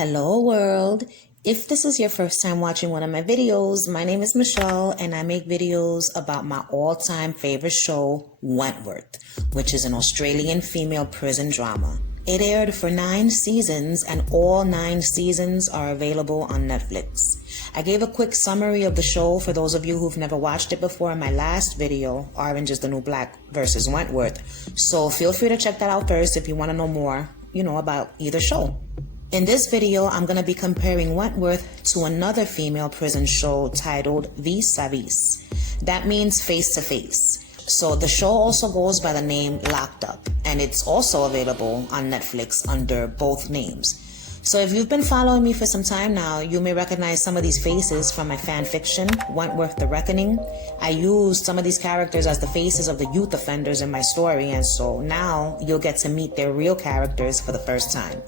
Hello world. If this is your first time watching one of my videos, my name is Michelle and I make videos about my all-time favorite show, Wentworth, which is an Australian female prison drama. It aired for 9 seasons and all 9 seasons are available on Netflix. I gave a quick summary of the show for those of you who've never watched it before in my last video, Orange is the New Black versus Wentworth. So feel free to check that out first if you want to know more, about either show. In this video, I'm going to be comparing Wentworth to another female prison show titled Vis a Vis. That means face to face. So the show also goes by the name Locked Up, and it's also available on Netflix under both names. So if you've been following me for some time now, you may recognize some of these faces from my fan fiction, Wentworth the Reckoning. I used some of these characters as the faces of the youth offenders in my story, and so now you'll get to meet their real characters for the first time.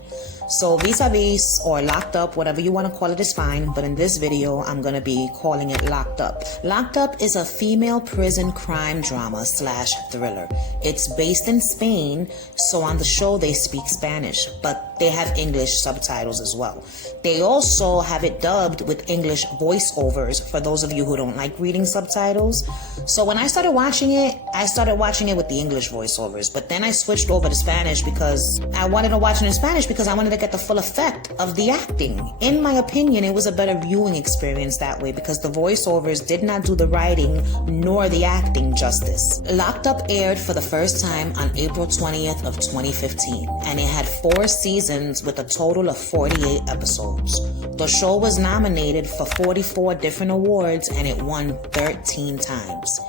So Vis a Vis or Locked Up, whatever you want to call it is fine, but in this video, I'm going to be calling it Locked Up. Locked Up is a female prison crime drama / thriller. It's based in Spain, so on the show they speak Spanish, but they have English subtitles as well. They also have it dubbed with English voiceovers for those of you who don't like reading subtitles. So when I started watching it with the English voiceovers, but then I switched over to Spanish because I wanted to watch it in Spanish because I wanted to get the full effect of the acting. In my opinion, it was a better viewing experience that way because the voiceovers did not do the writing nor the acting justice. Locked Up aired for the first time on April 20th of 2015, and it had 4 seasons with a total of 48 episodes. The show was nominated for 44 different awards and it won 13 times.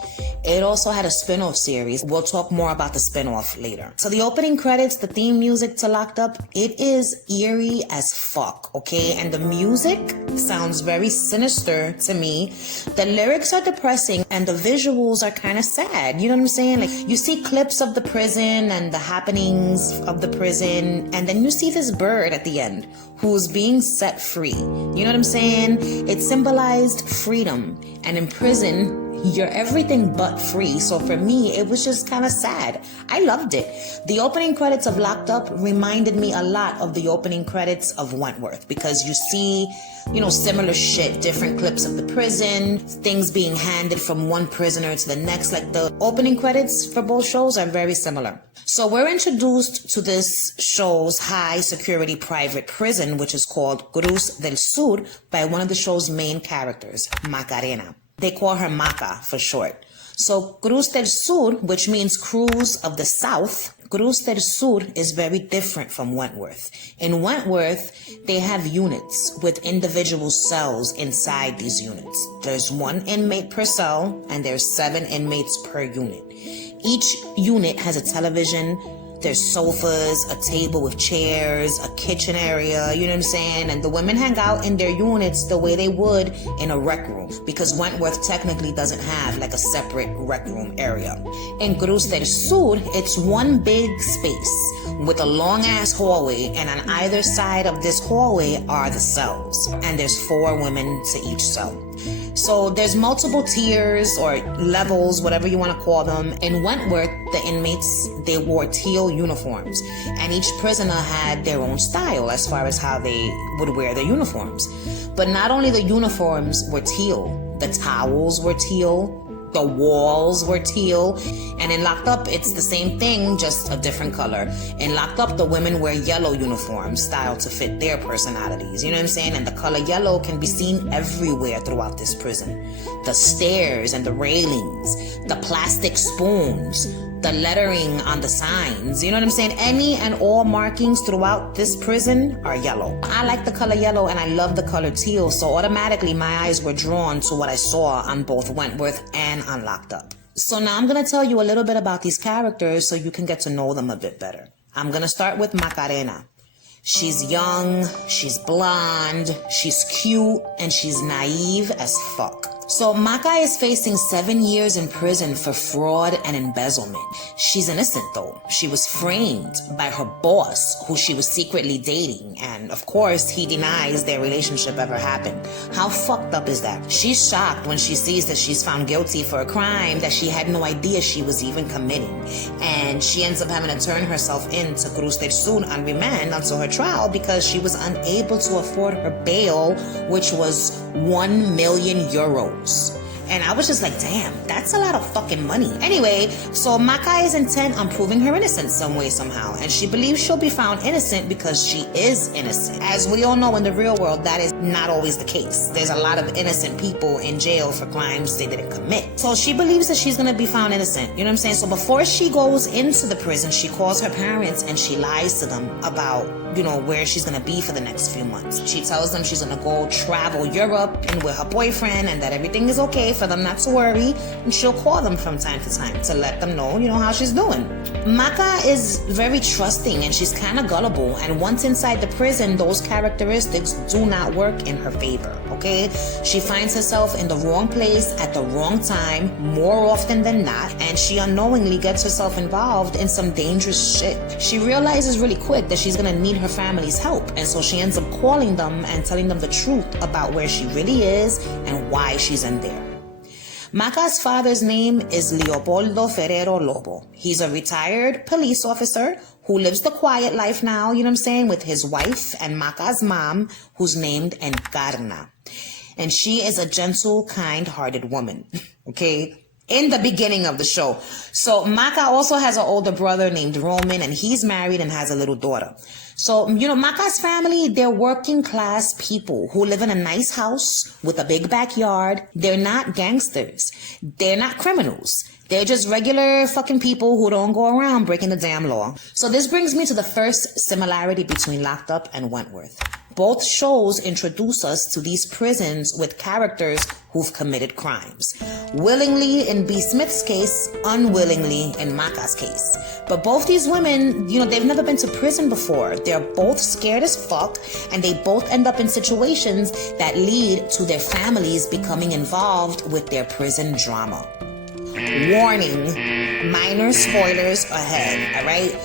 It also had a spin-off series. We'll talk more about the spin-off later. So the opening credits, the theme music to Locked Up, it is eerie as fuck, okay? And the music sounds very sinister to me. The lyrics are depressing and the visuals are kind of sad. You know what I'm saying? Like, you see clips of the prison and the happenings of the prison, and then you see this bird at the end who's being set free. You know what I'm saying? It symbolized freedom, and in prison, you're everything but free. So for me, it was just kind of sad. I loved it. The opening credits of Locked Up reminded me a lot of the opening credits of Wentworth because you see, similar shit, different clips of the prison, things being handed from one prisoner to the next. Like the opening credits for both shows are very similar. So we're introduced to this show's high security private prison, which is called Cruz del Sur, by one of the show's main characters, Macarena. They call her Maca for short. So Cruz del Sur, which means Cruz of the South, Cruz del Sur is very different from Wentworth. In Wentworth, they have units with individual cells inside these units. There's 1 inmate per cell and there's 7 inmates per unit. Each unit has a television. There's sofas, a table with chairs, a kitchen area, you know what I'm saying? And the women hang out in their units the way they would in a rec room because Wentworth technically doesn't have like a separate rec room area. In Cruz del Sur, it's one big space with a long ass hallway, and on either side of this hallway are the cells. And there's 4 women to each cell. So there's multiple tiers or levels, whatever you want to call them. In Wentworth, the inmates, they wore teal uniforms, and each prisoner had their own style as far as how they would wear their uniforms. But not only the uniforms were teal, the towels were teal, the walls were teal, and in Locked Up, it's the same thing, just a different color. In Locked Up, the women wear yellow uniforms styled to fit their personalities, you know what I'm saying? And the color yellow can be seen everywhere throughout this prison. The stairs and the railings, the plastic spoons, the lettering on the signs, you know what I'm saying? Any and all markings throughout this prison are yellow. I like the color yellow and I love the color teal, so automatically my eyes were drawn to what I saw on both Wentworth and on Locked Up. So now I'm going to tell you a little bit about these characters so you can get to know them a bit better. I'm going to start with Macarena. She's young, she's blonde, she's cute, and she's naive as fuck. So Maka is facing 7 years in prison for fraud and embezzlement. She's innocent though. She was framed by her boss, who she was secretly dating, and of course he denies their relationship ever happened. How fucked up is that? She's shocked when she sees that she's found guilty for a crime that she had no idea she was even committing, and she ends up having to turn herself in to Cruz del Sur on remand until her trial because she was unable to afford her bail, which was 1 million euros. And I was just like, damn, that's a lot of fucking money. Anyway, so Maka is intent on proving her innocence some way, somehow. And she believes she'll be found innocent because she is innocent. As we all know, in the real world, that is not always the case. There's a lot of innocent people in jail for crimes they didn't commit. So she believes that she's gonna be found innocent. You know what I'm saying? So before she goes into the prison, she calls her parents and she lies to them about, where she's gonna be for the next few months. She tells them she's gonna go travel Europe and with her boyfriend and that everything is okay for them not to worry, and she'll call them from time to time to let them know, how she's doing. Maka is very trusting and she's kind of gullible, and once inside the prison, those characteristics do not work in her favor, okay? She finds herself in the wrong place at the wrong time more often than not, and she unknowingly gets herself involved in some dangerous shit. She realizes really quick that she's gonna need her family's help, and so she ends up calling them and telling them the truth about where she really is and why she's in there. Maka's father's name is Leopoldo Ferrero Lobo. He's a retired police officer who lives the quiet life now, with his wife and Maka's mom, who's named Encarna. And she is a gentle, kind-hearted woman, okay? In the beginning of the show. So Maka also has an older brother named Roman, and he's married and has a little daughter. So, Maka's family, they're working class people who live in a nice house with a big backyard. They're not gangsters. They're not criminals. They're just regular fucking people who don't go around breaking the damn law. So this brings me to the first similarity between Locked Up and Wentworth. Both shows introduce us to these prisons with characters who've committed crimes. Willingly in B. Smith's case, unwillingly in Maka's case. But both these women, they've never been to prison before. They're both scared as fuck, and they both end up in situations that lead to their families becoming involved with their prison drama. Warning, minor spoilers ahead, alright?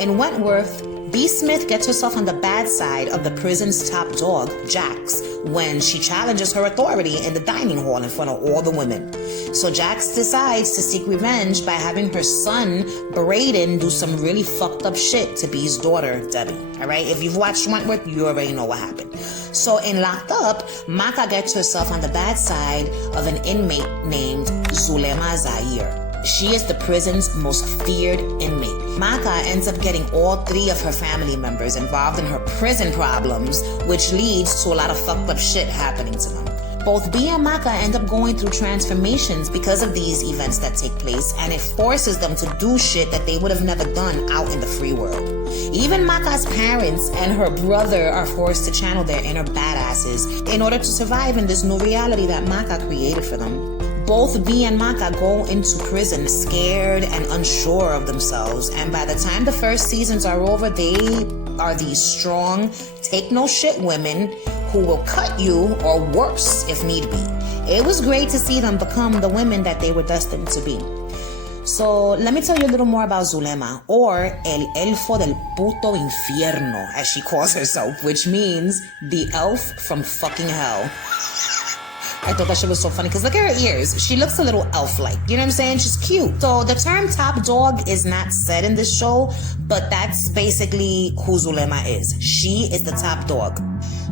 In Wentworth, B. Smith gets herself on the bad side of the prison's top dog, Jax, when she challenges her authority in the dining hall in front of all the women. So Jax decides to seek revenge by having her son, Braden, do some really fucked up shit to B's daughter, Debbie. Alright, if you've watched Wentworth, you already know what happened. So in Locked Up, Maka gets herself on the bad side of an inmate named Zulema Zaire. She is the prison's most feared inmate. Maka ends up getting all 3 of her family members involved in her prison problems, which leads to a lot of fucked up shit happening to them. Both B and Maka end up going through transformations because of these events that take place, and it forces them to do shit that they would have never done out in the free world. Even Maka's parents and her brother are forced to channel their inner badasses in order to survive in this new reality that Maka created for them. Both B and Maka go into prison scared and unsure of themselves, and by the time the first seasons are over, they are these strong, take no shit women who will cut you, or worse if need be. It was great to see them become the women that they were destined to be. So let me tell you a little more about Zulema, or El Elfo del Puto Infierno, as she calls herself, which means the elf from fucking hell. I thought that shit was so funny because look at her ears. She looks a little elf-like. You know what I'm saying? She's cute. So the term top dog is not said in this show, but that's basically who Zulema is. She is the top dog.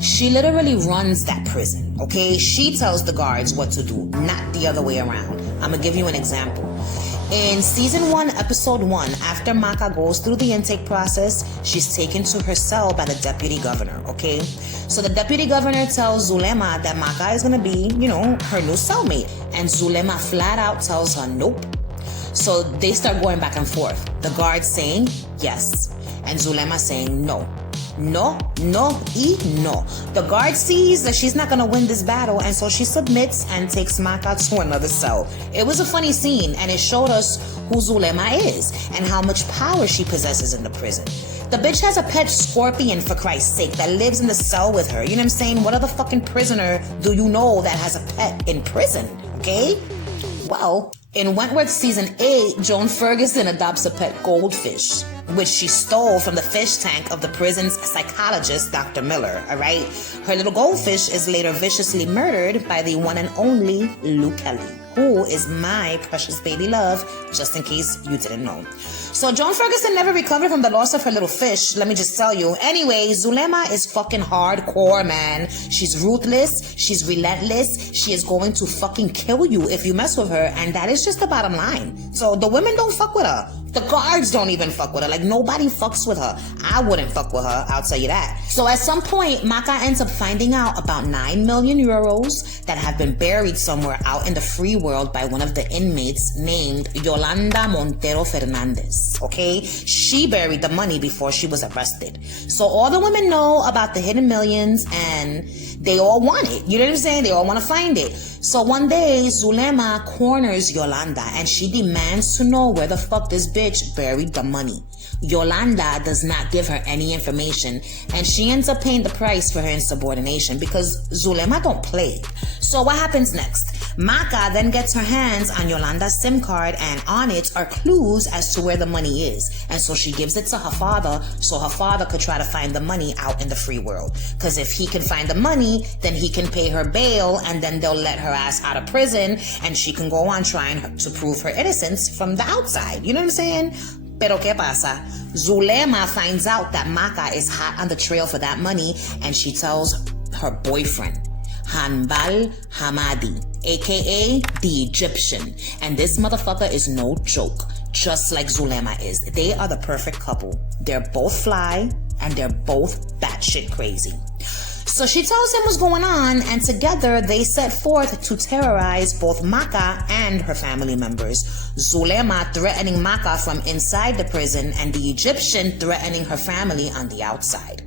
She literally runs that prison, okay? She tells the guards what to do, not the other way around. I'm gonna give you an example. In season 1, episode 1, after Maka goes through the intake process, she's taken to her cell by the deputy governor, okay? So the deputy governor tells Zulema that Maka is gonna be, her new cellmate. And Zulema flat out tells her nope. So they start going back and forth. The guards saying yes, and Zulema saying no. No, no, y no. The guard sees that she's not gonna win this battle, and so she submits and takes Maka to another cell. It was a funny scene, and it showed us who Zulema is and how much power she possesses in the prison. The bitch has a pet scorpion, for Christ's sake, that lives in the cell with her. You know what I'm saying? What other fucking prisoner do you know that has a pet in prison? Okay? Well, in Wentworth season 8, Joan Ferguson adopts a pet goldfish, which she stole from the fish tank of the prison's psychologist, Dr. Miller, all right? Her little goldfish is later viciously murdered by the one and only Luke Kelly, who is my precious baby love, just in case you didn't know. So Joan Ferguson never recovered from the loss of her little fish, let me just tell you. Anyway, Zulema is fucking hardcore, man. She's ruthless, she's relentless, she is going to fucking kill you if you mess with her, and that is just the bottom line. So the women don't fuck with her. The guards don't even fuck with her. Like, nobody fucks with her. I wouldn't fuck with her, I'll tell you that. So at some point, Maka ends up finding out about 9 million euros that have been buried somewhere out in the free world by one of the inmates named Yolanda Montero Fernandez, okay? She buried the money before she was arrested. So all the women know about the hidden millions, and they all want it. You know what I'm saying? They all want to find it. So one day, Zulema corners Yolanda, and she demands to know where the fuck this bitch buried the money. Yolanda does not give her any information, and she ends up paying the price for her insubordination because Zulema don't play. So what happens next? Maka then gets her hands on Yolanda's SIM card, and on it are clues as to where the money is. And so she gives it to her father so her father could try to find the money out in the free world. Because if he can find the money, then he can pay her bail, and then they'll let her ass out of prison, and she can go on trying to prove her innocence from the outside. You know what I'm saying? Pero ¿qué pasa? Zulema finds out that Maka is hot on the trail for that money, and she tells her boyfriend, Hanbal Hamadi, aka the Egyptian. And this motherfucker is no joke, just like Zulema is. They are the perfect couple. They're both fly, and they're both batshit crazy. So she tells him what's going on, and together they set forth to terrorize both Maka and her family members. Zulema threatening Maka from inside the prison, and the Egyptian threatening her family on the outside.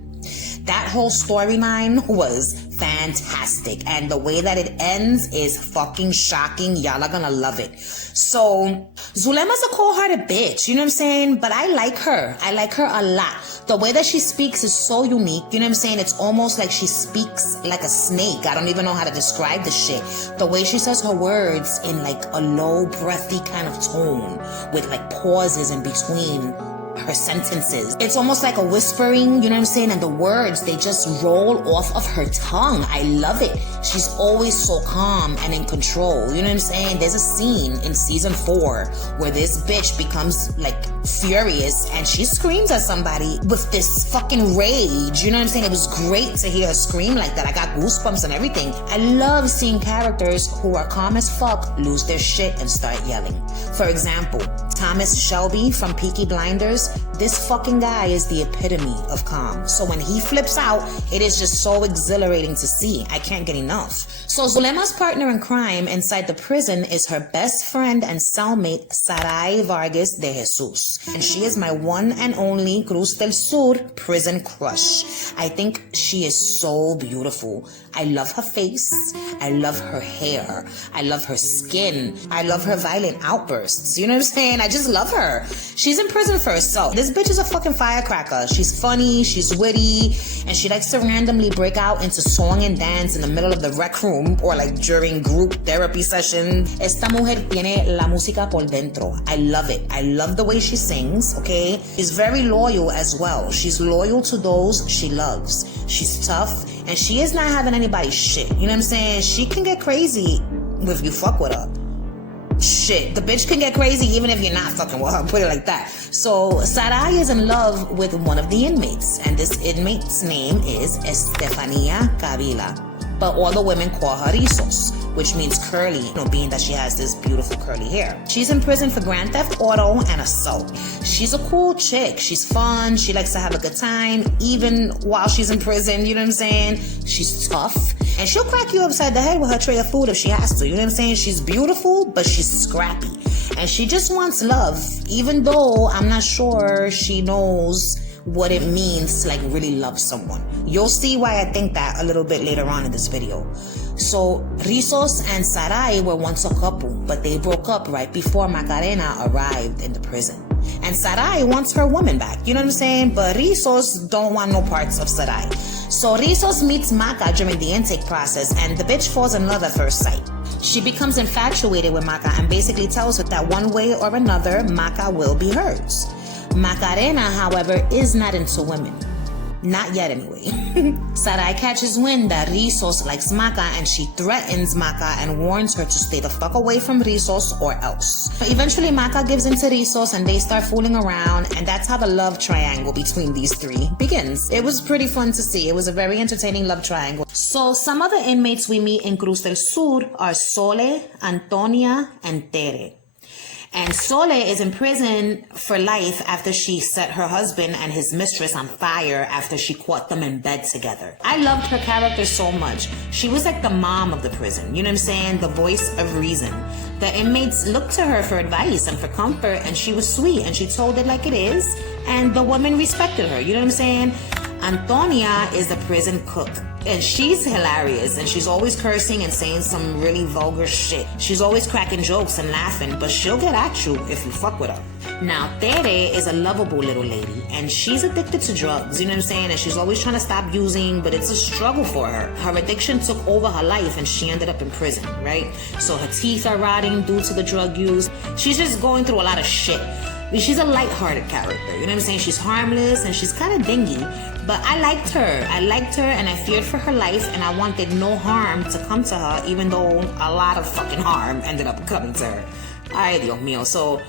That whole storyline was fantastic, and the way that it ends is fucking shocking. Y'all are gonna love it. So Zulema's a cold-hearted bitch, you know what I'm saying? But I like her. I like her a lot. The way that she speaks is so unique, you know what I'm saying? It's almost like she speaks like a snake. I don't even know how to describe the shit. The way she says her words in like a low, breathy kind of tone with like pauses in between her sentences. It's almost like a whispering, you know what I'm saying? And the words, they just roll off of her tongue. I love it. She's always so calm and in control. You know what I'm saying? There's a scene in season 4 where this bitch becomes like furious and she screams at somebody with this fucking rage. You know what I'm saying? It was great to hear her scream like that. I got goosebumps and everything. I love seeing characters who are calm as fuck lose their shit and start yelling. For example, Thomas Shelby from Peaky Blinders. This fucking guy is the epitome of calm. So when he flips out, it is just so exhilarating to see. I can't get enough. So Zulema's partner in crime inside the prison is her best friend and cellmate, Sarai Vargas de Jesus. And she is my one and only Cruz del Sur prison crush. I think she is so beautiful. I love her face. I love her hair. I love her skin. I love her violent outbursts. You know what I'm saying? I just love her. She's in prison for herself. This bitch is a fucking firecracker. She's funny, she's witty, and she likes to randomly break out into song and dance in the middle of the rec room or like during group therapy sessions. Esta mujer tiene la música por dentro. I love it. I love the way she sings, okay? She's very loyal as well. She's loyal to those she loves. She's tough, and she is not having anybody's shit. You know what I'm saying? She can get crazy if you fuck with her. Shit, the bitch can get crazy even if you're not fucking with her, put it like that. So Sarai is in love with one of the inmates, and this inmate's name is Estefania Kabila. But all the women call her Rizos, which means curly, you know, being that she has this beautiful curly hair. She's in prison for grand theft auto and assault. She's a cool chick. She's fun. She likes to have a good time, even while she's in prison, you know what I'm saying? She's tough, and she'll crack you upside the head with her tray of food if she has to, you know what I'm saying? She's beautiful, but she's scrappy. And she just wants love, even though I'm not sure she knows what it means to like really love someone. You'll see why I think that a little bit later on in this video. So Rizos and Sarai were once a couple, but they broke up right before Macarena arrived in the prison. And Sarai wants her woman back, you know what I'm saying? But Rizos don't want no parts of Sarai. So Rizos meets Maca during the intake process, and the bitch falls in love at first sight. She becomes infatuated with Maca and basically tells her that one way or another, Maca will be hers. Macarena, however, is not into women. Not yet anyway. Sarai catches wind that Rizos likes Maca and she threatens Maca and warns her to stay the fuck away from Rizos or else. Eventually Maca gives in to Rizos and they start fooling around, and that's how the love triangle between these three begins. It was pretty fun to see. It was a very entertaining love triangle. So some of the inmates we meet in Cruz del Sur are Sole, Antonia, and Tere. And Sole is in prison for life after she set her husband and his mistress on fire after she caught them in bed together. I loved her character so much. She was like the mom of the prison, you know what I'm saying? The voice of reason. The inmates looked to her for advice and for comfort, and she was sweet and she told it like it is, and the woman respected her, you know what I'm saying? Antonia is the prison cook, and she's hilarious, and she's always cursing and saying some really vulgar shit. She's always cracking jokes and laughing, but she'll get at you if you fuck with her. Now, Tere is a lovable little lady, and she's addicted to drugs, you know what I'm saying? And she's always trying to stop using, but it's a struggle for her. Her addiction took over her life, and she ended up in prison, right? So her teeth are rotting due to the drug use. She's just going through a lot of shit. She's a light-hearted character, you know what I'm saying? She's harmless and she's kind of dingy, but I liked her and I feared for her life, and I wanted no harm to come to her, even though a lot of fucking harm ended up coming to her. Ay, Dios mío. So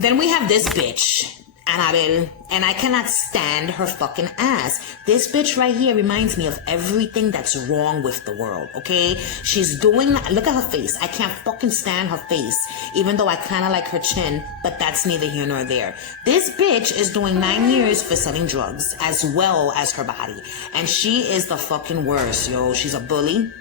then we have this bitch, Annabelle, and I cannot stand her fucking ass. This bitch right here reminds me of everything that's wrong with the world, okay? She's doing, look at her face. I can't fucking stand her face, even though I kind of like her chin, but that's neither here nor there. This bitch is doing 9 years for selling drugs as well as her body, and she is the fucking worst, yo. She's a bully.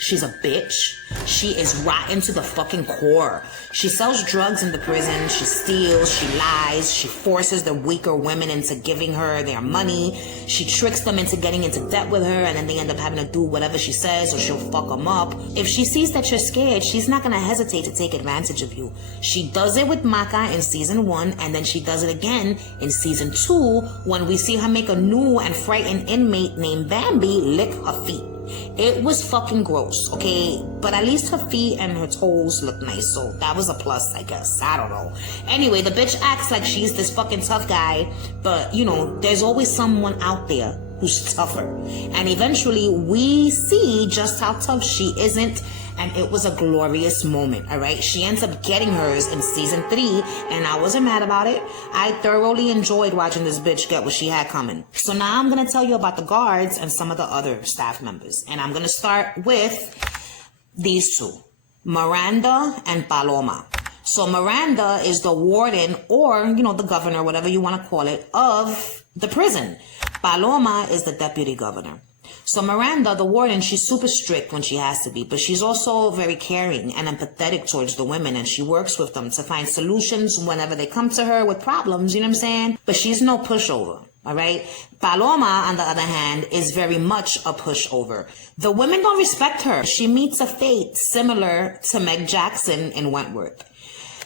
She's a bitch. She is rotten to the fucking core. She sells drugs in the prison. She steals. She lies. She forces the weaker women into giving her their money. She tricks them into getting into debt with her, and then they end up having to do whatever she says, or she'll fuck them up. If she sees that you're scared, she's not gonna hesitate to take advantage of you. She does it with Maca in season 1, and then she does it again in season 2 when we see her make a new and frightened inmate named Bambi lick her feet. It was fucking gross, okay? But at least her feet and her toes look nice, so that was a plus, I guess. I don't know. Anyway, the bitch acts like she's this fucking tough guy, but, you know, there's always someone out there who's tougher. And eventually, we see just how tough she isn't, and it was a glorious moment, all right? She ends up getting hers in season 3, and I wasn't mad about it. I thoroughly enjoyed watching this bitch get what she had coming. So now I'm gonna tell you about the guards and some of the other staff members. And I'm gonna start with these two, Miranda and Paloma. So Miranda is the warden, or, you know, the governor, whatever you wanna call it, of the prison. Paloma is the deputy governor. So Miranda, the warden, she's super strict when she has to be, but she's also very caring and empathetic towards the women, and she works with them to find solutions whenever they come to her with problems, you know what I'm saying? But she's no pushover, all right? Paloma, on the other hand, is very much a pushover. The women don't respect her. She meets a fate similar to Meg Jackson in Wentworth.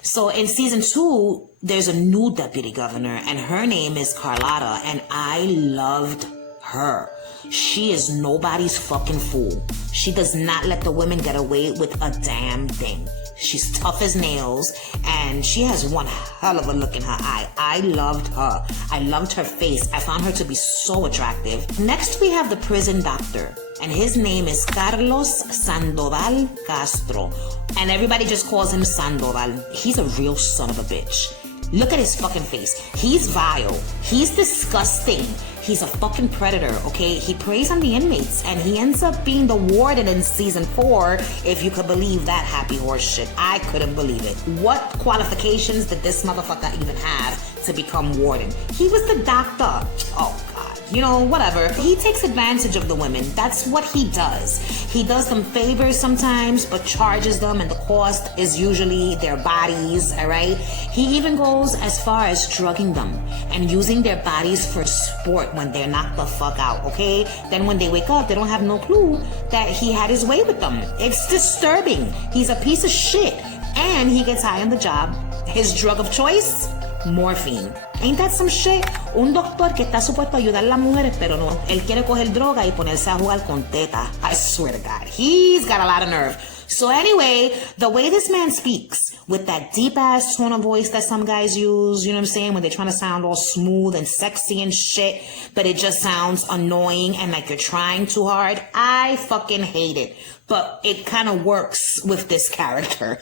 So in season 2, there's a new deputy governor, and her name is Carlotta, and I loved her. She is nobody's fucking fool. She does not let the women get away with a damn thing. She's tough as nails, and she has one hell of a look in her eye. I loved her. I loved her face. I found her to be so attractive. Next, we have the prison doctor, and his name is Carlos Sandoval Castro, and everybody just calls him Sandoval. He's a real son of a bitch. Look at his fucking face. He's vile. He's disgusting. He's a fucking predator, okay? He preys on the inmates, and he ends up being the warden in season 4, if you could believe that happy horse shit. I couldn't believe it. What qualifications did this motherfucker even have to become warden? He was the doctor. Oh, God. whatever. He takes advantage of the women. That's what he does. He does them favors sometimes, but charges them, and the cost is usually their bodies, all right? He even goes as far as drugging them and using their bodies for sport when they're knocked the fuck out, okay? Then when they wake up, they don't have no clue that he had his way with them. It's disturbing. He's a piece of shit. And he gets high on the job. His drug of choice? Morphine. Ain't that some shit? Un doctor que está supuesto a ayudar a las mujeres, pero no. Él quiere coger droga y ponerse a jugar con teta. I swear to God. He's got a lot of nerve. So anyway, the way this man speaks, with that deep-ass tone of voice that some guys use, you know what I'm saying, when they're trying to sound all smooth and sexy and shit, but it just sounds annoying and like you're trying too hard, I fucking hate it. But it kind of works with this character.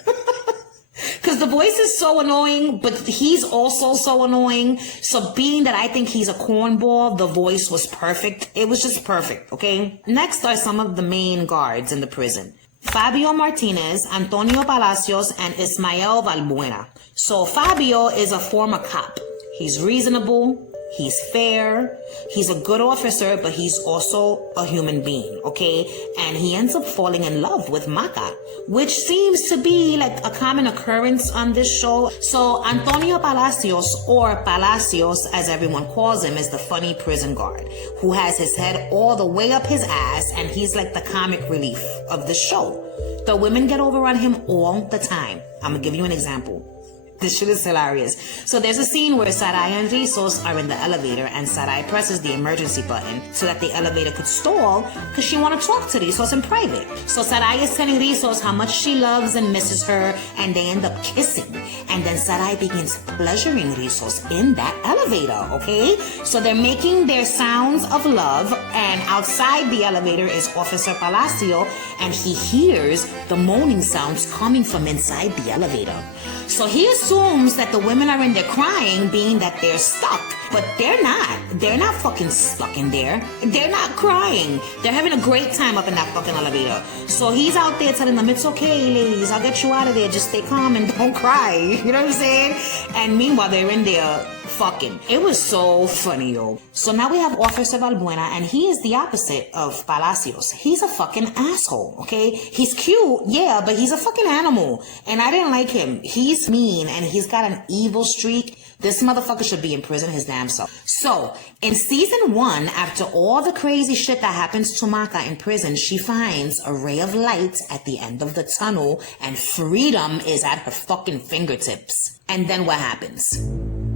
Because the voice is so annoying, but he's also so annoying. So being that I think he's a cornball, the voice was perfect. It was just perfect, okay? Next are some of the main guards in the prison. Fabio Martinez, Antonio Palacios, and Ismael Valbuena. So Fabio is a former cop. He's reasonable. He's fair. He's a good officer, but he's also a human being, okay? And he ends up falling in love with Maca, which seems to be like a common occurrence on this show. So Antonio Palacios, or Palacios as everyone calls him, is the funny prison guard who has his head all the way up his ass, and he's like the comic relief of the show. The women get over on him all the time. I'm gonna give you an example. This shit is hilarious. So there's a scene where Sarai and Rizos are in the elevator, and Sarai presses the emergency button so that the elevator could stall because she want to talk to Rizos in private. So Sarai is telling Rizos how much she loves and misses her, and they end up kissing. And then Sarai begins pleasuring Rizos in that elevator, okay? So they're making their sounds of love, and outside the elevator is Officer Palacio, and he hears the moaning sounds coming from inside the elevator. So he assumes that the women are in there crying, being that they're stuck. But they're not. They're not fucking stuck in there. They're not crying. They're having a great time up in that fucking elevator. So he's out there telling them, it's okay, ladies. I'll get you out of there. Just stay calm and don't cry. You know what I'm saying? And meanwhile, they're in there fucking. It was so funny, yo. So now we have Officer Valbuena, and he is the opposite of Palacios. He's a fucking asshole, okay? He's cute, yeah, but he's a fucking animal. And I didn't like him. He's mean, and he's got an evil streak. This motherfucker should be in prison his damn self. So, in season 1, after all the crazy shit that happens to Maca in prison, she finds a ray of light at the end of the tunnel, and freedom is at her fucking fingertips. And then what happens?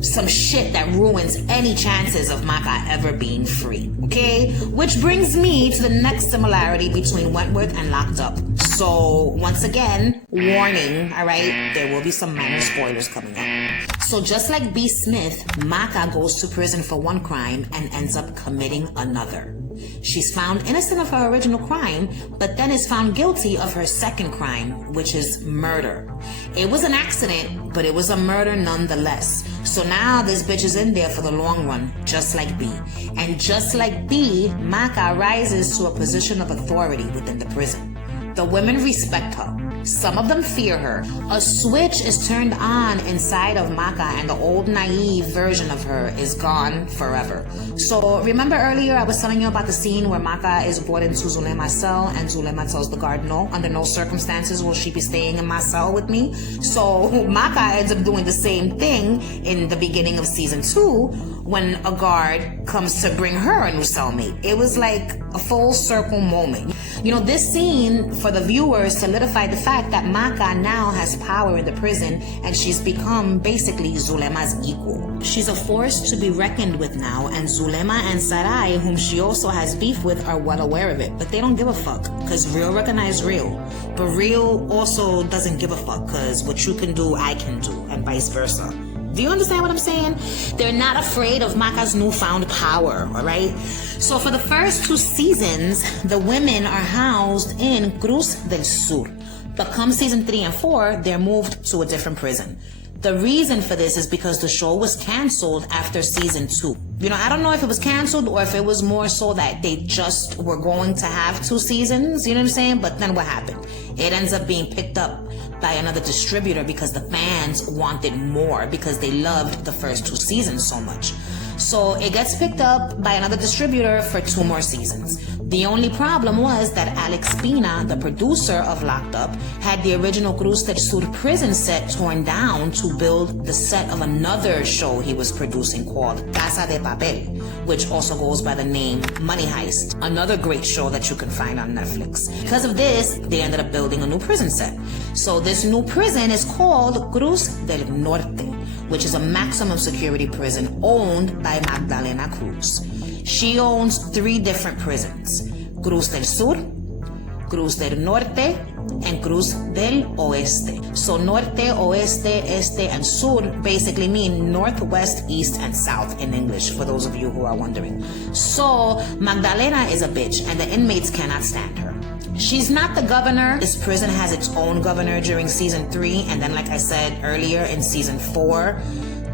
Some shit that ruins any chances of Maca ever being free, okay? Which brings me to the next similarity between Wentworth and Locked Up. So, once again, warning, alright? There will be some minor spoilers coming up. So just like B. Smith, Maca goes to prison for one crime and ends up committing another. She's found innocent of her original crime, but then is found guilty of her second crime, which is murder. It was an accident, but it was a murder nonetheless. So now this bitch is in there for the long run, just like B. And just like B, Maca rises to a position of authority within the prison. The women respect her. Some of them fear her. A switch is turned on inside of Maca, and the old naive version of her is gone forever. So remember earlier I was telling you about the scene where Maca is brought into Zulema's cell, and Zulema tells the guard, no, under no circumstances will she be staying in my cell with me. So Maca ends up doing the same thing in the beginning of season 2 when a guard comes to bring her a new cellmate. It was like a full circle moment. You know, this scene for the viewers solidified the fact that Maca now has power in the prison, and she's become basically Zulema's equal. She's a force to be reckoned with now, and Zulema and Sarai, whom she also has beef with, are well aware of it. But they don't give a fuck, because real recognize real. But real also doesn't give a fuck, because what you can do, I can do, and vice versa. Do you understand what I'm saying? They're not afraid of Maca's newfound power, all right? So for the first 2 seasons, the women are housed in Cruz del Sur. But come season 3 and 4, they're moved to a different prison. The reason for this is because the show was canceled after season 2. You know, I don't know if it was canceled or if it was more so that they just were going to have 2 seasons, you know what I'm saying? But then what happened? It ends up being picked up by another distributor because the fans wanted more, because they loved the first 2 seasons so much. So it gets picked up by another distributor for 2 more seasons. The only problem was that Alex Pina, the producer of Locked Up, had the original Cruz del Sur prison set torn down to build the set of another show he was producing called Casa de Papel, which also goes by the name Money Heist, another great show that you can find on Netflix. Because of this, they ended up building a new prison set. So this new prison is called Cruz del Norte, which is a maximum security prison owned by Magdalena Cruz. She owns 3 different prisons: Cruz del Sur, Cruz del Norte, and Cruz del Oeste. So Norte, Oeste, Este, and Sur basically mean northwest, east, and south in English, for those of you who are wondering. So Magdalena is a bitch, and the inmates cannot stand her. She's not the governor. This prison has its own governor during season 3, and then, like I said earlier, in season 4,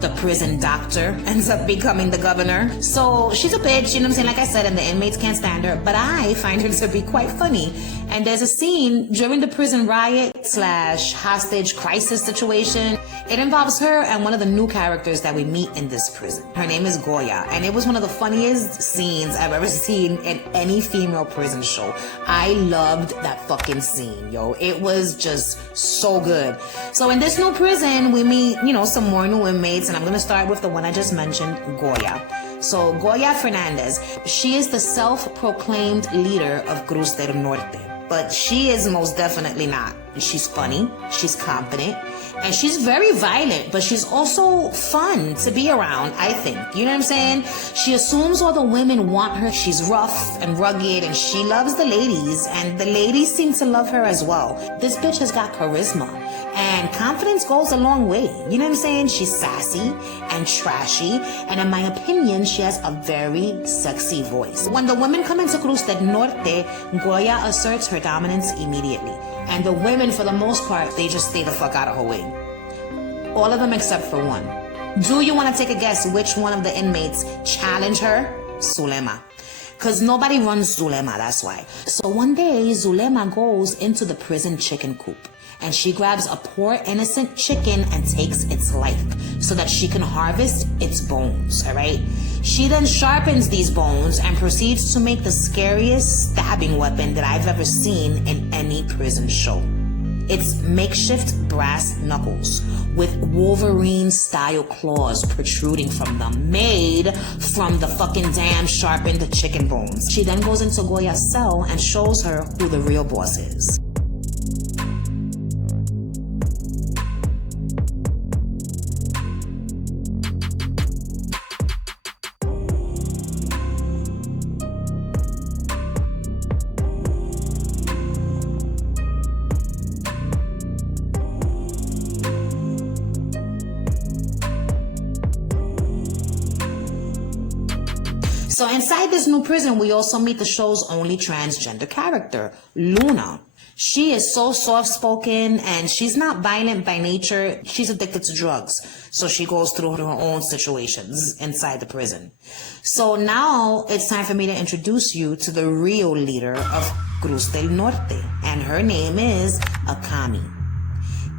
the prison doctor ends up becoming the governor. So she's a bitch, you know what I'm saying? Like I said, and the inmates can't stand her, but I find her to be quite funny. And there's a scene during the prison riot / hostage crisis situation. It involves her and one of the new characters that we meet in this prison. Her name is Goya, and it was one of the funniest scenes I've ever seen in any female prison show. I loved that fucking scene, yo. It was just so good. So in this new prison, we meet, some more new inmates, and I'm going to start with the one I just mentioned, Goya. So Goya Fernandez, she is the self-proclaimed leader of Cruz del Norte, but she is most definitely not. She's funny, she's confident, and she's very violent, but she's also fun to be around, I think. You know what I'm saying? She assumes all the women want her. She's rough and rugged, and she loves the ladies, and the ladies seem to love her as well. This bitch has got charisma, and confidence goes a long way. You know what I'm saying? She's sassy and trashy, and in my opinion, she has a very sexy voice. When the women come into Cruz del Norte, Goya asserts her dominance immediately. And the women, for the most part, they just stay the fuck out of her way. All of them except for one. Do you want to take a guess which one of the inmates challenged her? Zulema. Because nobody runs Zulema, that's why. So one day, Zulema goes into the prison chicken coop, and she grabs a poor innocent chicken and takes its life so that she can harvest its bones, all right? She then sharpens these bones and proceeds to make the scariest stabbing weapon that I've ever seen in any prison show. It's makeshift brass knuckles with Wolverine-style claws protruding from them, made from the fucking damn sharpened chicken bones. She then goes into Goya's cell and shows her who the real boss is. So inside this new prison, we also meet the show's only transgender character, Luna. She is so soft-spoken, and she's not violent by nature. She's addicted to drugs, so she goes through her own situations inside the prison. So now it's time for me to introduce you to the real leader of Cruz del Norte, and her name is Akami.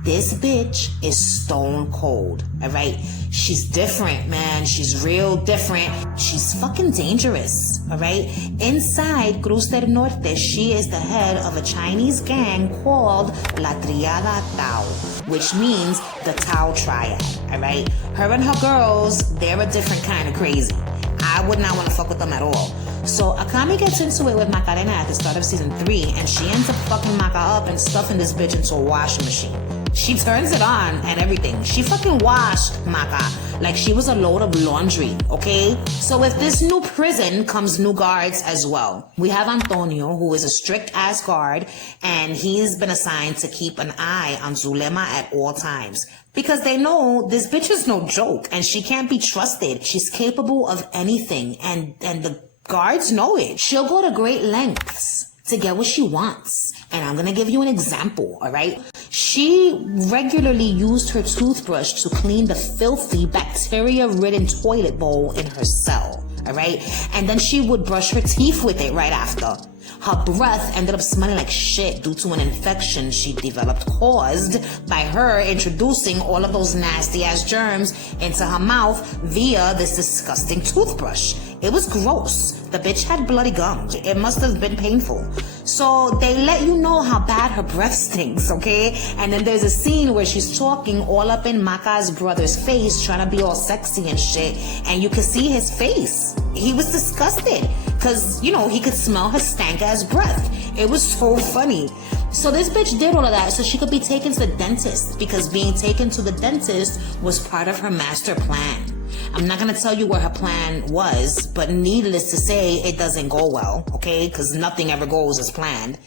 This bitch is stone cold, all right? She's different, man. She's real different. She's fucking dangerous, all right? Inside Cruz del Norte, she is the head of a Chinese gang called La Triada Tao, which means the Tao Triad, all right? Her and her girls, they're a different kind of crazy. I would not want to fuck with them at all. So Akami gets into it with Macarena at the start of season 3, and she ends up fucking Maca up and stuffing this bitch into a washing machine. She turns it on and everything. She fucking washed Maca like she was a load of laundry, okay? So with this new prison comes new guards as well. We have Antonio, who is a strict-ass guard, and he's been assigned to keep an eye on Zulema at all times, because they know this bitch is no joke, and she can't be trusted. She's capable of anything, and the guards know it. She'll go to great lengths to get what she wants. And I'm gonna give you an example, all right? She regularly used her toothbrush to clean the filthy, bacteria-ridden toilet bowl in her cell, all right? And then she would brush her teeth with it right after. Her breath ended up smelling like shit due to an infection she developed caused by her introducing all of those nasty ass germs into her mouth via this disgusting toothbrush. It was gross. The bitch had bloody gums. It must have been painful. So they let you know how bad her breath stinks, okay? And then there's a scene where she's talking all up in Maka's brother's face, trying to be all sexy and shit, and you can see his face. He was disgusted because, you know, he could smell her stank ass breath. It was so funny. So this bitch did all of that so she could be taken to the dentist, because being taken to the dentist was part of her master plan. I'm not gonna tell you what her plan was, but needless to say, it doesn't go well, okay? Because nothing ever goes as planned.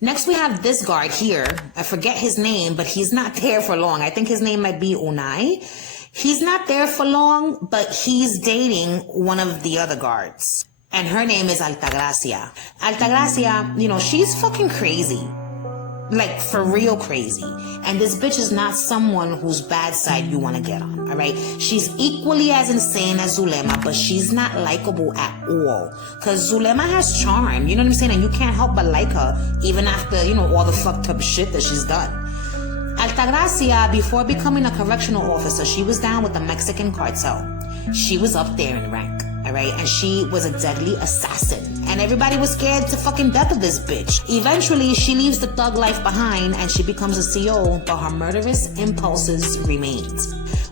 Next, we have this guard here. I forget his name, but he's not there for long. I think his name might be Unai. He's not there for long, but he's dating one of the other guards. And her name is Altagracia. Altagracia, you know, she's fucking crazy. Like, for real crazy. And this bitch is not someone whose bad side you want to get on, all right? She's equally as insane as Zulema, but she's not likable at all. Because Zulema has charm, you know what I'm saying? And you can't help but like her, even after, you know, all the fucked up shit that she's done. Altagracia, before becoming a correctional officer, she was down with the Mexican cartel. She was up there in rank, all right? And she was a deadly assassin. And everybody was scared to fucking death of this bitch. Eventually, she leaves the thug life behind and she becomes a CO, but her murderous impulses remained.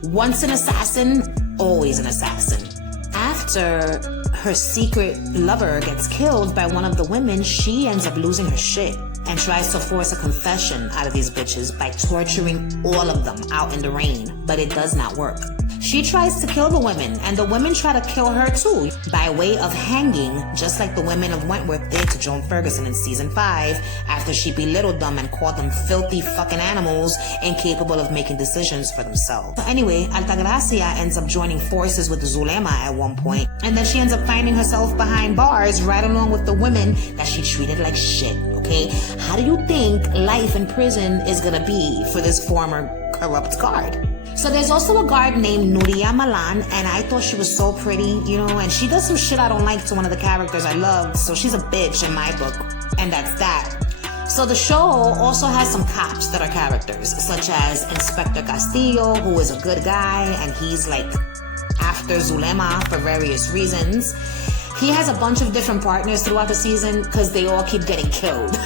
Once an assassin, always an assassin. After her secret lover gets killed by one of the women, she ends up losing her shit and tries to force a confession out of these bitches by torturing all of them out in the rain, but it does not work. She tries to kill the women, and the women try to kill her too, by way of hanging, just like the women of Wentworth did to Joan Ferguson in season 5, after she belittled them and called them filthy fucking animals, incapable of making decisions for themselves. So anyway, Altagracia ends up joining forces with Zulema at one point, and then she ends up finding herself behind bars right along with the women that she treated like shit, okay? How do you think life in prison is gonna be for this former corrupt guard? So there's also a guard named Nuria Malan, and I thought she was so pretty, you know, and she does some shit I don't like to one of the characters I loved, so she's a bitch in my book, and that's that. So the show also has some cops that are characters, such as Inspector Castillo, who is a good guy, and he's like after Zulema for various reasons. He has a bunch of different partners throughout the season because they all keep getting killed.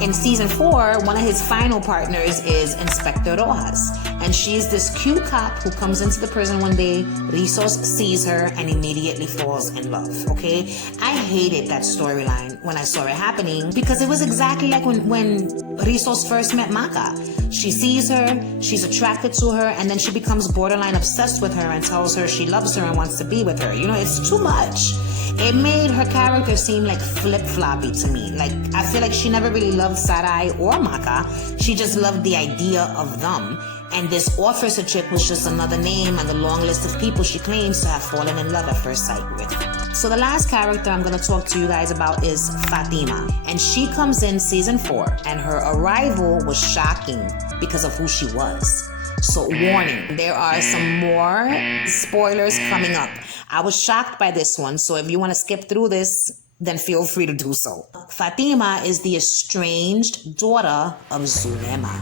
In season 4, one of his final partners is Inspector Rojas. And she's this cute cop who comes into the prison one day. Rizos sees her and immediately falls in love, okay? I hated that storyline when I saw it happening because it was exactly like when Rizos first met Maka. She sees her, she's attracted to her, and then she becomes borderline obsessed with her and tells her she loves her and wants to be with her. You know, it's too much. It made her character seem like flip-floppy to me. Like, I feel like she never really loved Sarai or Maka. She just loved the idea of them. And this officer chick was just another name on the long list of people she claims to have fallen in love at first sight with. So the last character I'm going to talk to you guys about is Fatima. And she comes in season 4. And her arrival was shocking because of who she was. So warning, there are some more spoilers coming up. I was shocked by this one, so if you want to skip through this, then feel free to do so. Fatima is the estranged daughter of Zulema,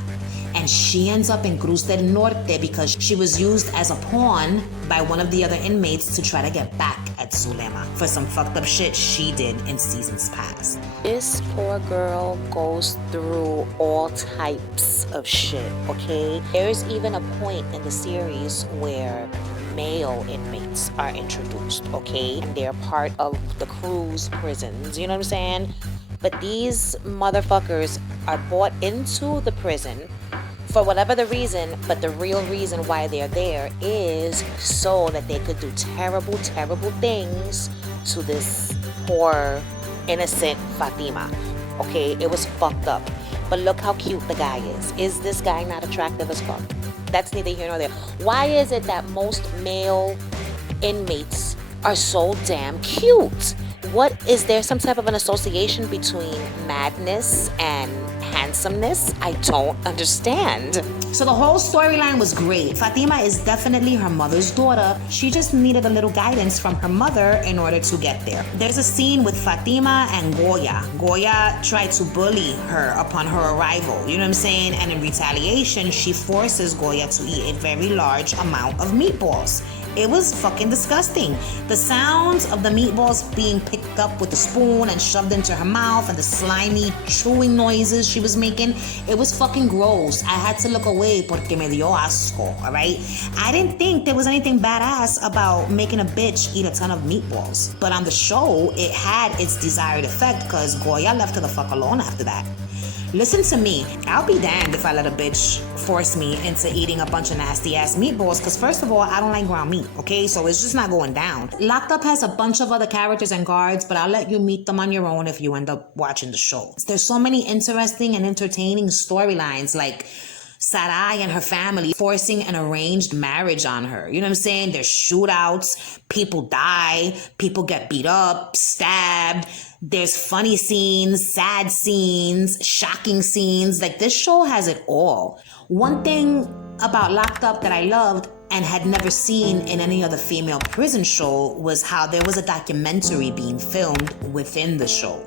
and she ends up in Cruz del Norte because she was used as a pawn by one of the other inmates to try to get back at Zulema for some fucked up shit she did in seasons past. This poor girl goes through all types of shit, okay? There's even a point in the series where male inmates are introduced, okay? And they're part of the cruise prisons, you know what I'm saying? But these motherfuckers are brought into the prison for whatever the reason, but the real reason why they're there is so that they could do terrible, terrible things to this poor, innocent Fatima, okay? It was fucked up. But look how cute the guy is. Is this guy not attractive as fuck? That's neither here nor there. Why is it that most male inmates are so damn cute? What is there some type of an association between madness and handsomeness? I don't understand. So the whole storyline was great. Fatima is definitely her mother's daughter. She just needed a little guidance from her mother in order to get there. There's a scene with Fatima and Goya. Goya tried to bully her upon her arrival, you know what I'm saying? And in retaliation, she forces Goya to eat a very large amount of meatballs. It was fucking disgusting. The sounds of the meatballs being picked up with a spoon and shoved into her mouth and the slimy chewing noises she was making, it was fucking gross. I had to look away porque me dio asco, alright? I didn't think there was anything badass about making a bitch eat a ton of meatballs. But on the show, it had its desired effect because Goya left her the fuck alone after that. Listen to me, I'll be damned if I let a bitch force me into eating a bunch of nasty ass meatballs because first of all, I don't like ground meat, okay? So it's just not going down. Locked Up has a bunch of other characters and guards, but I'll let you meet them on your own if you end up watching the show. There's so many interesting and entertaining storylines like Sarai and her family forcing an arranged marriage on her. You know what I'm saying? There's shootouts, people die, people get beat up, stabbed. There's funny scenes, sad scenes, shocking scenes. Like this show has it all. One thing about Locked Up that I loved and had never seen in any other female prison show was how there was a documentary being filmed within the show.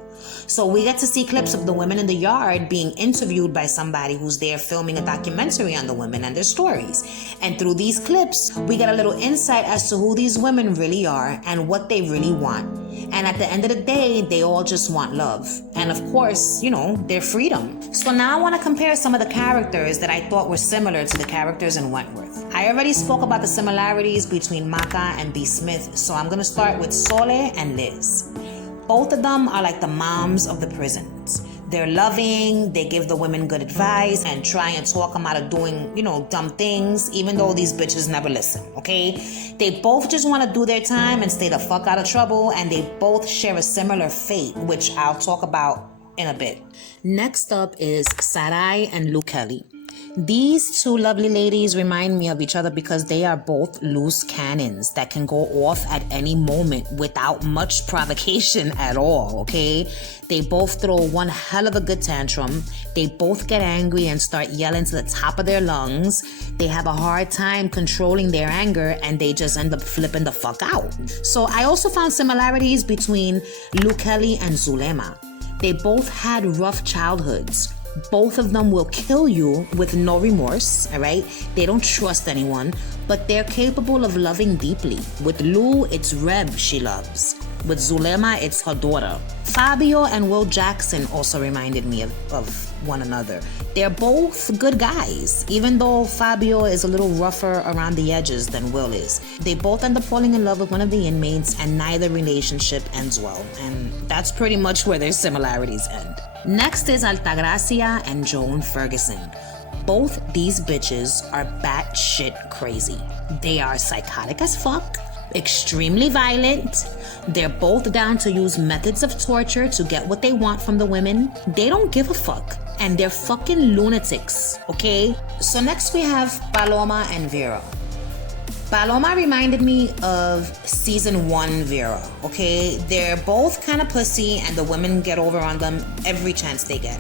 So we get to see clips of the women in the yard being interviewed by somebody who's there filming a documentary on the women and their stories. And through these clips, we get a little insight as to who these women really are and what they really want. And at the end of the day, they all just want love. And of course, you know, their freedom. So now I want to compare some of the characters that I thought were similar to the characters in Wentworth. I already spoke about the similarities between Maka and B. Smith, so I'm going to start with Sole and Liz. Both of them are like the moms of the prisons. They're loving, they give the women good advice and try and talk them out of doing, you know, dumb things, even though these bitches never listen, okay? They both just want to do their time and stay the fuck out of trouble, and they both share a similar fate, which I'll talk about in a bit. Next up is Sarai and Lou Kelly. These two lovely ladies remind me of each other because they are both loose cannons that can go off at any moment without much provocation at all, okay? They both throw one hell of a good tantrum. They both get angry and start yelling to the top of their lungs. They have a hard time controlling their anger and they just end up flipping the fuck out. So I also found similarities between Lou Kelly and Zulema. They both had rough childhoods. Both of them will kill you with no remorse, all right? They don't trust anyone, but they're capable of loving deeply. With Lou, it's Reb she loves. With Zulema, it's her daughter. Fabio and Will Jackson also reminded me of one another. They're both good guys, even though Fabio is a little rougher around the edges than Will is. They both end up falling in love with one of the inmates, and neither relationship ends well. And that's pretty much where their similarities end. Next is Altagracia and Joan Ferguson. Both these bitches are batshit crazy. They are psychotic as fuck, extremely violent. They're both down to use methods of torture to get what they want from the women. They don't give a fuck. And they're fucking lunatics, okay? So next we have Paloma and Vera. Paloma reminded me of season 1 Vera, okay? They're both kind of pussy and the women get over on them every chance they get.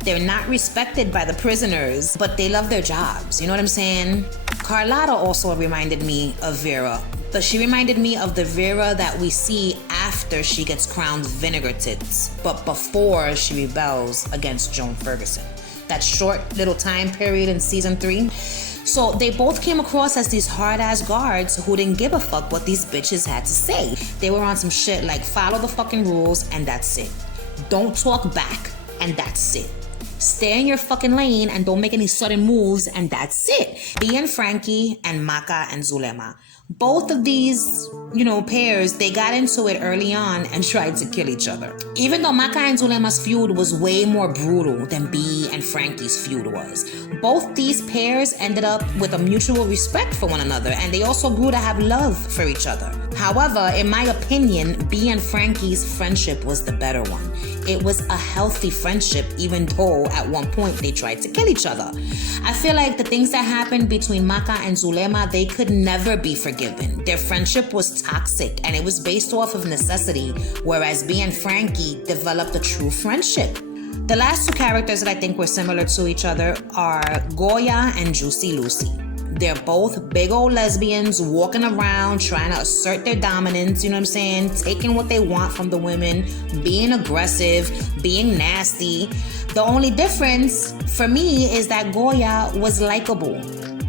They're not respected by the prisoners, but they love their jobs, you know what I'm saying? Carlotta also reminded me of Vera, but she reminded me of the Vera that we see after she gets crowned Vinegar Tits, but before she rebels against Joan Ferguson. That short little time period in season 3. So they both came across as these hard-ass guards who didn't give a fuck what these bitches had to say. They were on some shit like follow the fucking rules and that's it. Don't talk back and that's it. Stay in your fucking lane and don't make any sudden moves and that's it. B and Frankie and Maka and Zulema. Both of these, pairs, they got into it early on and tried to kill each other. Even though Maka and Zulema's feud was way more brutal than B and Frankie's feud was. Both these pairs ended up with a mutual respect for one another and they also grew to have love for each other. However, in my opinion, B and Frankie's friendship was the better one. It was a healthy friendship even though at one point they tried to kill each other. I feel like the things that happened between Maka and Zulema, they could never be forgiven. Their friendship was toxic, and it was based off of necessity, whereas B and Frankie developed a true friendship. The last two characters that I think were similar to each other are Goya and Juicy Lucy. They're both big old lesbians walking around trying to assert their dominance, you know what I'm saying? Taking what they want from the women, being aggressive, being nasty. The only difference for me is that Goya was likable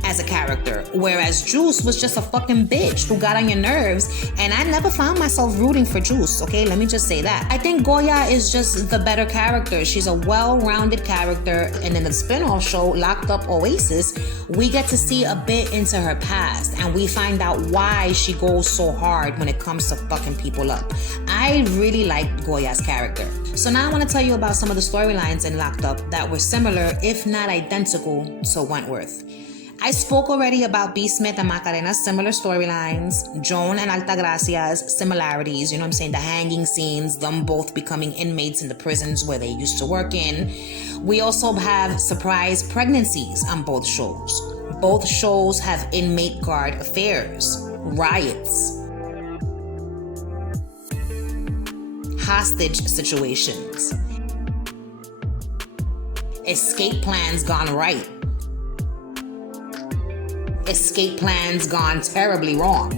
as a character, whereas Juice was just a fucking bitch who got on your nerves, and I never found myself rooting for Juice, okay? Let me just say that. I think Goya is just the better character. She's a well-rounded character, and in the spin-off show, Locked Up Oasis, we get to see a bit into her past, and we find out why she goes so hard when it comes to fucking people up. I really liked Goya's character. So now I want to tell you about some of the storylines in Locked Up that were similar, if not identical, to Wentworth. I spoke already about B. Smith and Macarena's similar storylines, Joan and Altagracia's similarities, you know what I'm saying, the hanging scenes, them both becoming inmates in the prisons where they used to work in. We also have surprise pregnancies on both shows. Both shows have inmate guard affairs, riots, hostage situations, escape plans gone right, escape plans gone terribly wrong.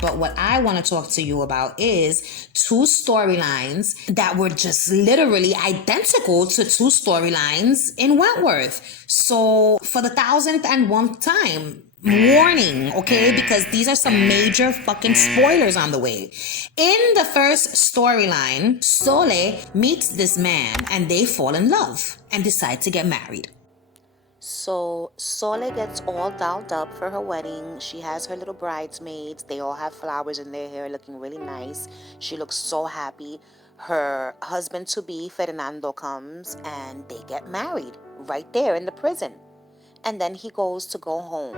But what I want to talk to you about is two storylines that were just literally identical to two storylines in Wentworth. So for the 1001st time, warning, okay? Because these are some major fucking spoilers on the way. In the first storyline, Sole meets this man and they fall in love and decide to get married. So Sole gets all dolled up for her wedding. She has her little bridesmaids. They all have flowers in their hair, looking really nice. She looks so happy. Her husband-to-be, Fernando, comes and they get married right there in the prison. And then he goes to go home.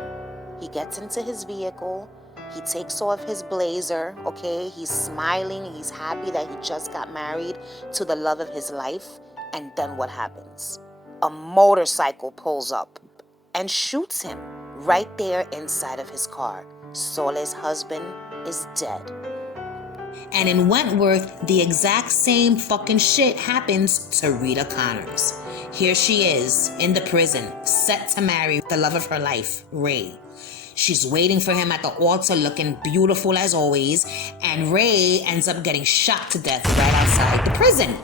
He gets into his vehicle. He takes off his blazer, okay? He's smiling. He's happy that he just got married to the love of his life. And then what happens? A motorcycle pulls up and shoots him right there inside of his car. Sole's husband is dead. And in Wentworth, the exact same fucking shit happens to Rita Connors. Here she is in the prison, set to marry the love of her life, Ray. She's waiting for him at the altar looking beautiful as always, and Ray ends up getting shot to death right outside the prison.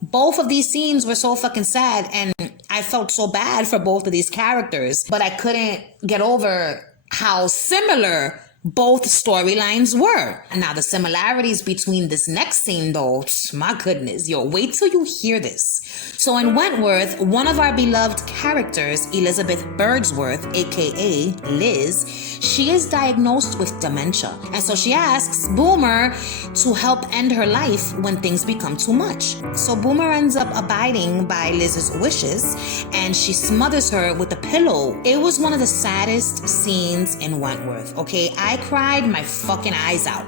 Both of these scenes were so fucking sad, and I felt so bad for both of these characters, but I couldn't get over how similar both storylines were. Now, the similarities between this next scene, though, my goodness, yo, wait till you hear this. So in Wentworth, one of our beloved characters, Elizabeth Birdsworth, aka Liz, she is diagnosed with dementia. And so she asks Boomer to help end her life when things become too much. So Boomer ends up abiding by Liz's wishes, and she smothers her with a pillow. It was one of the saddest scenes in Wentworth, okay? I cried my fucking eyes out.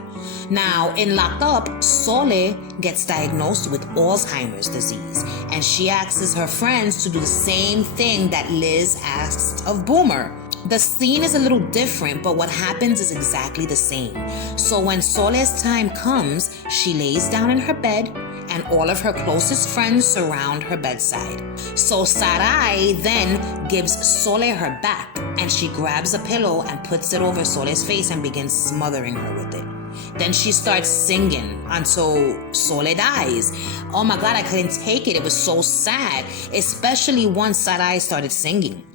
Now, in Locked Up, Sole gets diagnosed with Alzheimer's disease, and she asks her friends to do the same thing that Liz asked of Boomer. The scene is a little different, but what happens is exactly the same. So when Sole's time comes, she lays down in her bed, and all of her closest friends surround her bedside. So Sarai then gives Sole her back, and she grabs a pillow and puts it over Sole's face and begins smothering her with it. Then she starts singing until Sole dies. Oh my God, I couldn't take it. It was so sad, especially once Sarai started singing.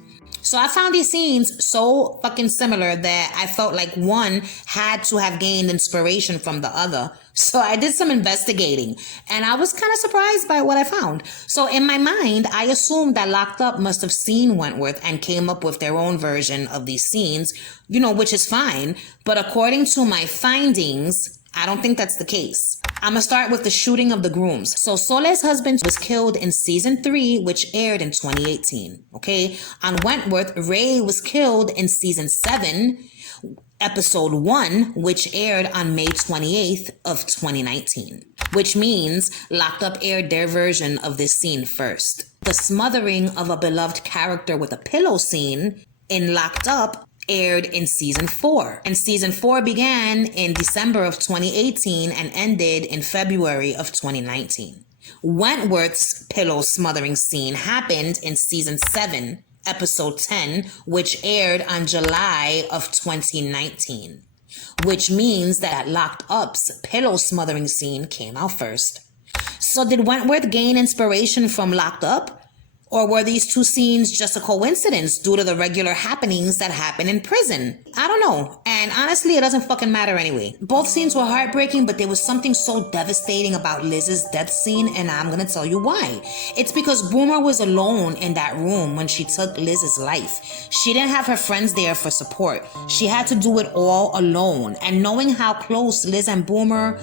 So I found these scenes so fucking similar that I felt like one had to have gained inspiration from the other. So I did some investigating, and I was kind of surprised by what I found. So in my mind, I assumed that Locked Up must have seen Wentworth and came up with their own version of these scenes, which is fine. But according to my findings, I don't think that's the case. I'm gonna start with the shooting of the grooms. So Sole's husband was killed in season 3, which aired in 2018. Okay. On Wentworth, Ray was killed in season 7, episode 1, which aired on May 28th of 2019. Which means Locked Up aired their version of this scene first. The smothering of a beloved character with a pillow scene in Locked Up aired in season 4. And season 4 began in December of 2018 and ended in February of 2019. Wentworth's pillow smothering scene happened in season 7, episode 10, which aired on July of 2019. Which means that Locked Up's pillow smothering scene came out first. So did Wentworth gain inspiration from Locked Up? Or were these two scenes just a coincidence due to the regular happenings that happen in prison? I don't know. And honestly, it doesn't fucking matter anyway. Both scenes were heartbreaking, but there was something so devastating about Liz's death scene, and I'm gonna tell you why. It's because Boomer was alone in that room when she took Liz's life. She didn't have her friends there for support. She had to do it all alone. And knowing how close Liz and Boomer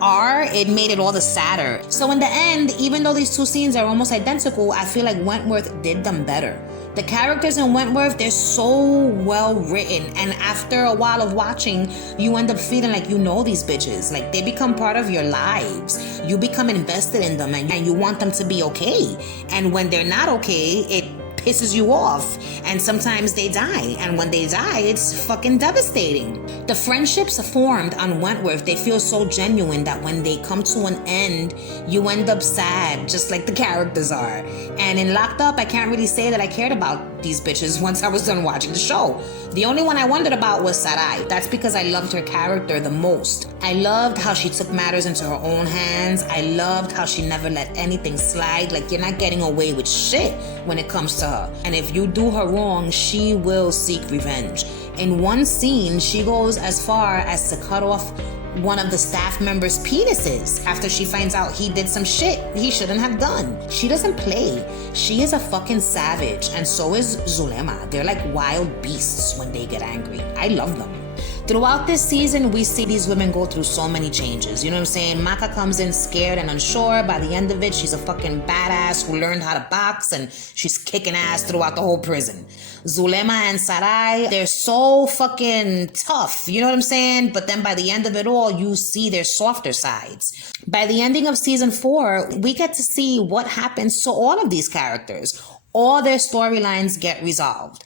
are, it made it all the sadder. So in the end, even though these two scenes are almost identical, I feel like Wentworth did them better. The characters in Wentworth, they're so well written, and after a while of watching, you end up feeling like you know these bitches. Like they become part of your lives. You become invested in them, and you want them to be okay. And when they're not okay, it pisses you off, and sometimes they die, and when they die, it's fucking devastating. The friendships formed on Wentworth, they feel so genuine that when they come to an end, you end up sad, just like the characters are. And in Locked Up, I can't really say that I cared about these bitches once I was done watching the show. The only one I wondered about was Sarai. That's because I loved her character the most. I loved how she took matters into her own hands. I loved how she never let anything slide. Like, you're not getting away with shit when it comes to her. And if you do her wrong, she will seek revenge. In one scene, she goes as far as to cut off one of the staff members' penises after she finds out he did some shit he shouldn't have done. She doesn't play. She is a fucking savage, and so is Zulema. They're like wild beasts when they get angry. I love them. Throughout this season, we see these women go through so many changes. You know what I'm saying? Maka comes in scared and unsure. By the end of it, she's a fucking badass who learned how to box, and she's kicking ass throughout the whole prison. Zulema and Sarai, they're so fucking tough. You know what I'm saying? But then by the end of it all, you see their softer sides. By the ending of season 4, we get to see what happens to all of these characters. All their storylines get resolved.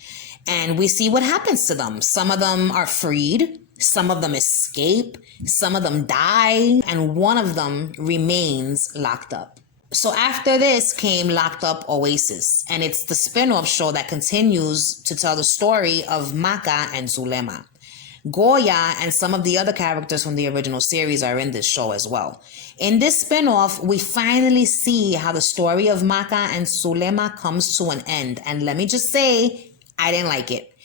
And we see what happens to them. Some of them are freed, some of them escape, some of them die, and one of them remains locked up. So after this came Locked Up Oasis, and it's the spin-off show that continues to tell the story of Maka and Zulema. Goya and some of the other characters from the original series are in this show as well. In this spin-off, we finally see how the story of Maka and Zulema comes to an end. And let me just say, I didn't like it.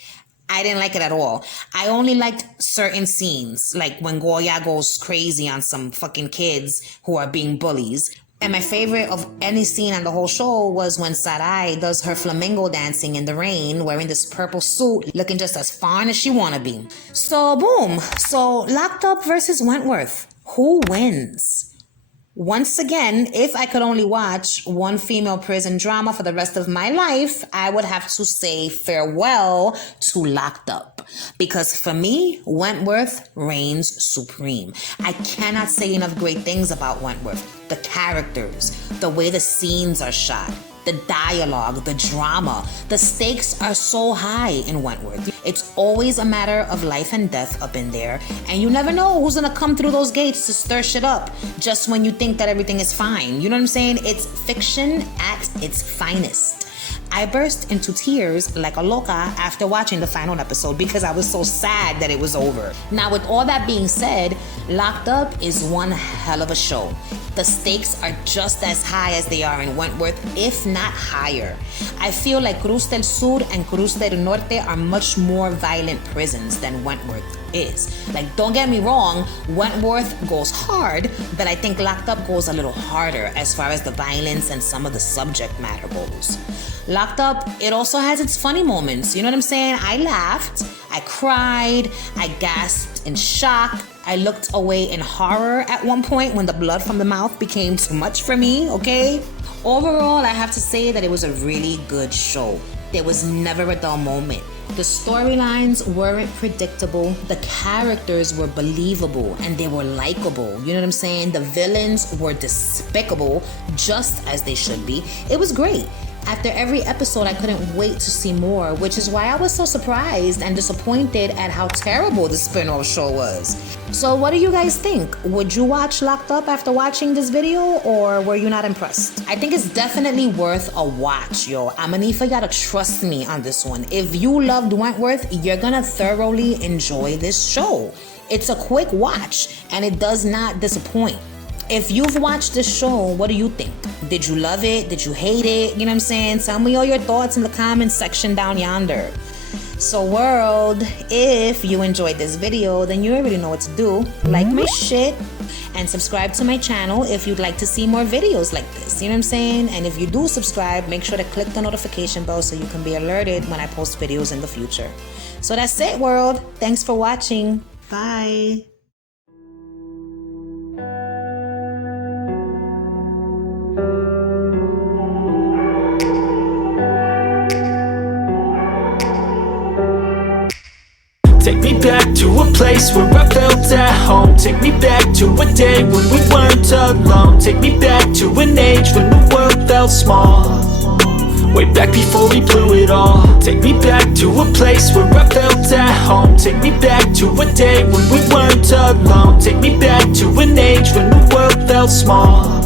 I didn't like it at all. I only liked certain scenes, like when Goya goes crazy on some fucking kids who are being bullies. And my favorite of any scene on the whole show was when Sarai does her flamingo dancing in the rain, wearing this purple suit, looking just as fine as she wanna be. So boom. So Locked Up versus Wentworth. Who wins? Once again, if I could only watch one female prison drama for the rest of my life, I would have to say farewell to Locked Up. Because for me, Wentworth reigns supreme. I cannot say enough great things about Wentworth. The characters, the way the scenes are shot, the dialogue, the drama. The stakes are so high in Wentworth. It's always a matter of life and death up in there, and you never know who's gonna come through those gates to stir shit up just when you think that everything is fine. You know what I'm saying? It's fiction at its finest. I burst into tears like a loca after watching the final episode because I was so sad that it was over. Now, with all that being said, Locked Up is one hell of a show. The stakes are just as high as they are in Wentworth, if not higher. I feel like Cruz del Sur and Cruz del Norte are much more violent prisons than Wentworth is. Like, don't get me wrong, Wentworth goes hard, but I think Locked Up goes a little harder as far as the violence and some of the subject matter goes. Locked Up, it also has its funny moments. You know what I'm saying? I laughed, I cried, I gasped in shock. I looked away in horror at one point when the blood from the mouth became too much for me, okay? Overall, I have to say that it was a really good show. There was never a dull moment. The storylines weren't predictable. The characters were believable and they were likable. You know what I'm saying? The villains were despicable, just as they should be. It was great. After every episode, I couldn't wait to see more, which is why I was so surprised and disappointed at how terrible the spin-off show was. So what do you guys think? Would you watch Locked Up after watching this video, or were you not impressed? I think it's definitely worth a watch, yo. I'ma need for y'all to trust me on this one. If you loved Wentworth, you're gonna thoroughly enjoy this show. It's a quick watch, and it does not disappoint. If you've watched this show, what do you think? Did you love it? Did you hate it? You know what I'm saying? Tell me all your thoughts in the comments section down yonder. So world, if you enjoyed this video, then you already know what to do. Like my shit and subscribe to my channel if you'd like to see more videos like this. You know what I'm saying? And if you do subscribe, make sure to click the notification bell so you can be alerted when I post videos in the future. So that's it, world. Thanks for watching. Bye. Take me back to a place where I felt at home. Take me back to a day when we weren't alone. Take me back to an age when the world felt small. Way back before we blew it all. Take me back to a place where I felt at home. Take me back to a day when we weren't alone. Take me back to an age when the world felt small.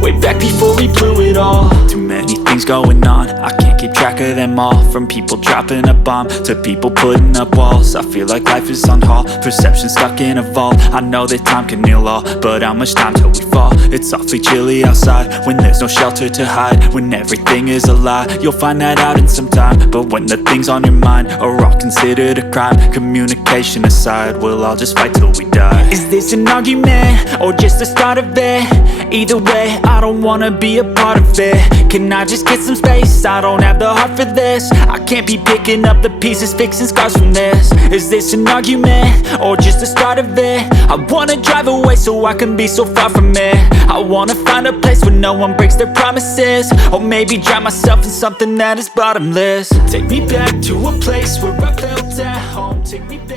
Way back before we blew it all. Too many things going on, I can't keep track of them all. From people dropping a bomb to people putting up walls. I feel like life is on hold, perception stuck in a vault. I know that time can heal all, but how much time till we fall? It's awfully chilly outside, when there's no shelter to hide. When everything is a lie, you'll find that out in some time. But when the things on your mind are all considered a crime, communication aside, we'll all just fight till we die. Is this an argument, or just the start of it? Either way, I don't wanna be a part of it. Can I just get some space? I don't have the heart for this. I can't be picking up the pieces, fixing scars from this. Is this an argument, or just the start of it? I wanna drive away so I can be so far from it. I wanna find a place where no one breaks their promises. Or maybe drown myself in something that is bottomless. Take me back to a place where I felt at home. Take me back